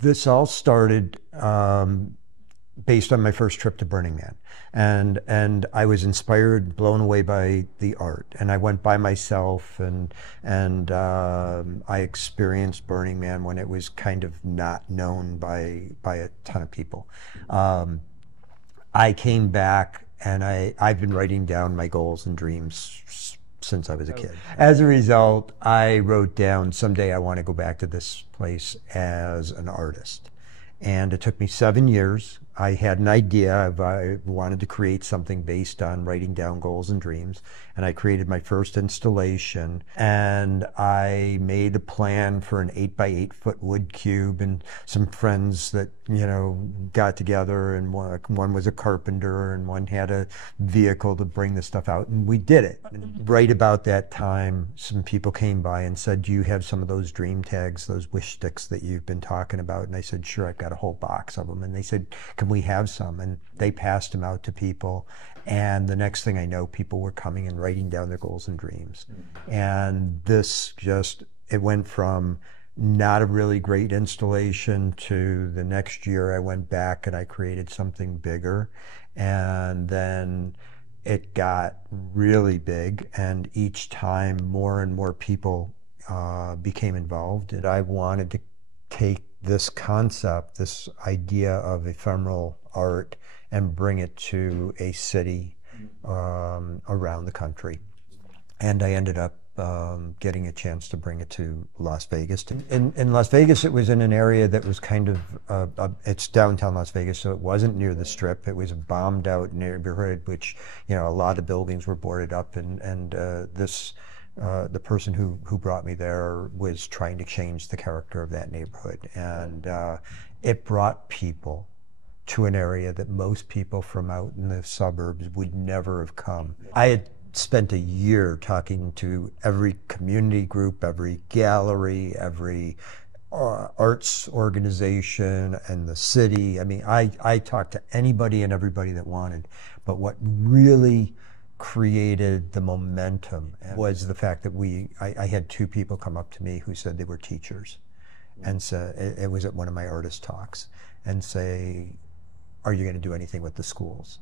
This all started based on my first trip to Burning Man, and I was inspired, blown away by the art. And I went by myself, and I experienced Burning Man when it was kind of not known by a ton of people. I came back, and I've been writing down my goals and dreams since I was a kid. As a result, I wrote down someday I want to go back to this place as an artist. And it took me 7 years. I had an idea. I wanted to create something based on writing down goals and dreams. And I created my first installation. And I made a plan for an 8 by 8 foot wood cube, and some friends that, got together, and one was a carpenter and one had a vehicle to bring the stuff out. And we did it. And right about that time, some people came by and said, "Do you have some of those dream tags, those wish sticks that you've been talking about?" And I said, "Sure, I've got a whole box of them." And they said, "Can we have some?" And they passed them out to people. And the next thing I know, people were coming and writing down their goals and dreams. And this it went from not a really great installation to the next year I went back and I created something bigger. And then it got really big. And each time more and more people became involved. And I wanted to take this concept, this idea of ephemeral art, and bring it to a city around the country. And I ended up getting a chance to bring it to Las Vegas. In Las Vegas, it was in an area that was kind of, it's downtown Las Vegas, so it wasn't near the Strip. It was a bombed out neighborhood, which, a lot of buildings were boarded up, and the person who brought me there was trying to change the character of that neighborhood. And it brought people to an area that most people from out in the suburbs would never have come. I had spent a year talking to every community group, every gallery, every arts organization and the city. I mean, I talked to anybody and everybody that wanted. But what really created the momentum was the fact that I had two people come up to me who said they were teachers. And so it was at one of my artist talks, and say, "Are you going to do anything with the schools?"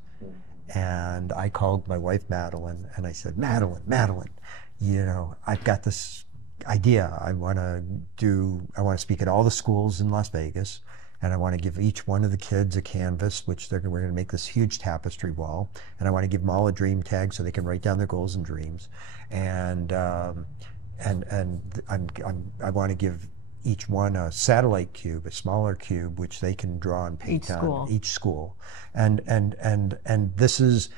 And I called my wife, Madeleine, and I said, Madeleine, I've got this idea. I want to speak at all the schools in Las Vegas, and I want to give each one of the kids a canvas, which we're going to make this huge tapestry wall, and I want to give them all a dream tag so they can write down their goals and dreams. And I want to give each one a satellite cube, a smaller cube, which they can draw and paint on each school. And this is,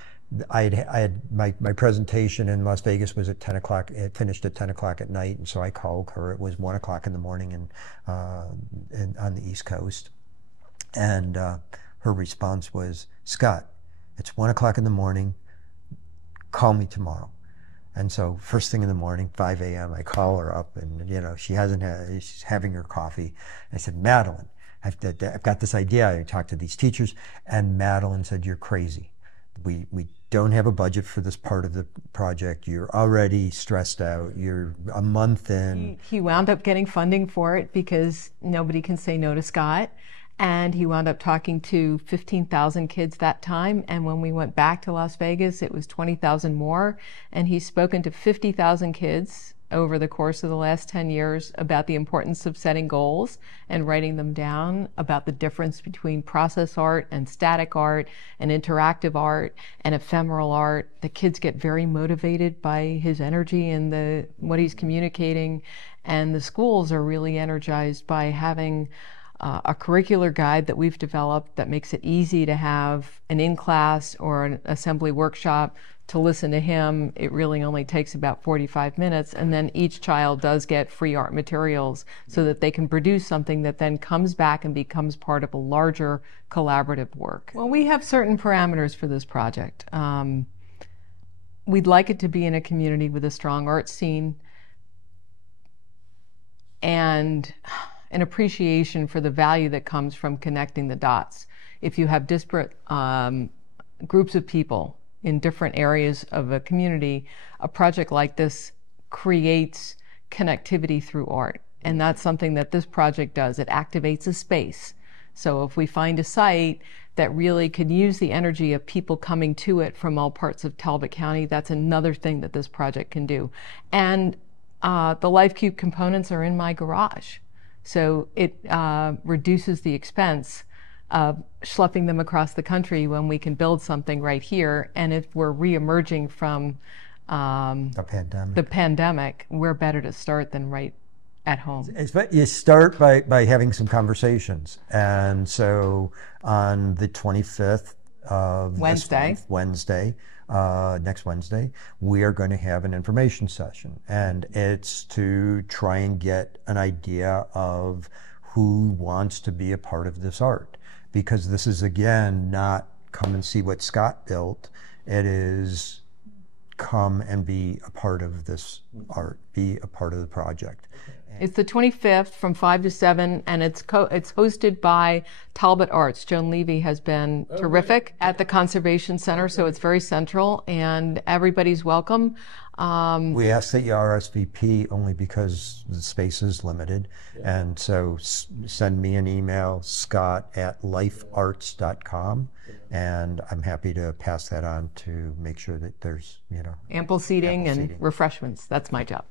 I had my presentation in Las Vegas was at 10 o'clock. It finished at 10 o'clock at night, and so I called her. It was 1 o'clock in the morning on the East Coast. And her response was, "Scott, it's 1 o'clock in the morning. Call me tomorrow." And so first thing in the morning, 5 a.m., I call her up, and she's having her coffee. I said, "Madeleine, I've got this idea." I talked to these teachers, and Madeleine said, "You're crazy. We don't have a budget for this part of the project. You're already stressed out. You're a month in." He wound up getting funding for it because nobody can say no to Scott. And he wound up talking to 15,000 kids that time. And when we went back to Las Vegas, it was 20,000 more. And he's spoken to 50,000 kids over the course of the last 10 years about the importance of setting goals and writing them down, about the difference between process art and static art and interactive art and ephemeral art. The kids get very motivated by his energy and what he's communicating. And the schools are really energized by having a curricular guide that we've developed that makes it easy to have an in-class or an assembly workshop to listen to him. It really only takes about 45 minutes, and then each child does get free art materials so that they can produce something that then comes back and becomes part of a larger collaborative work. Well, we have certain parameters for this project. We'd like it to be in a community with a strong art scene and an appreciation for the value that comes from connecting the dots. If you have disparate groups of people in different areas of a community, a project like this creates connectivity through art. And that's something that this project does. It activates a space. So if we find a site that really could use the energy of people coming to it from all parts of Talbot County, that's another thing that this project can do. And the LifeCube components are in my garage. So it reduces the expense of schlepping them across the country when we can build something right here. And if we're re-emerging from the pandemic, we're better to start than right at home. You start by having some conversations. And so on the 25th of Wednesday, next Wednesday, we are going to have an information session. And it's to try and get an idea of who wants to be a part of this art. Because this is, again, not come and see what Scott built. It is come and be a part of this art, be a part of the project. It's the 25th from 5 to 7, and it's hosted by Talbot Arts. Joan Levy has been terrific at the Conservation Center, so it's very central, and everybody's welcome. We ask that you RSVP only because the space is limited, and so send me an email, scott@lifearts.com, and I'm happy to pass that on to make sure that there's, ample seating and refreshments. That's my job.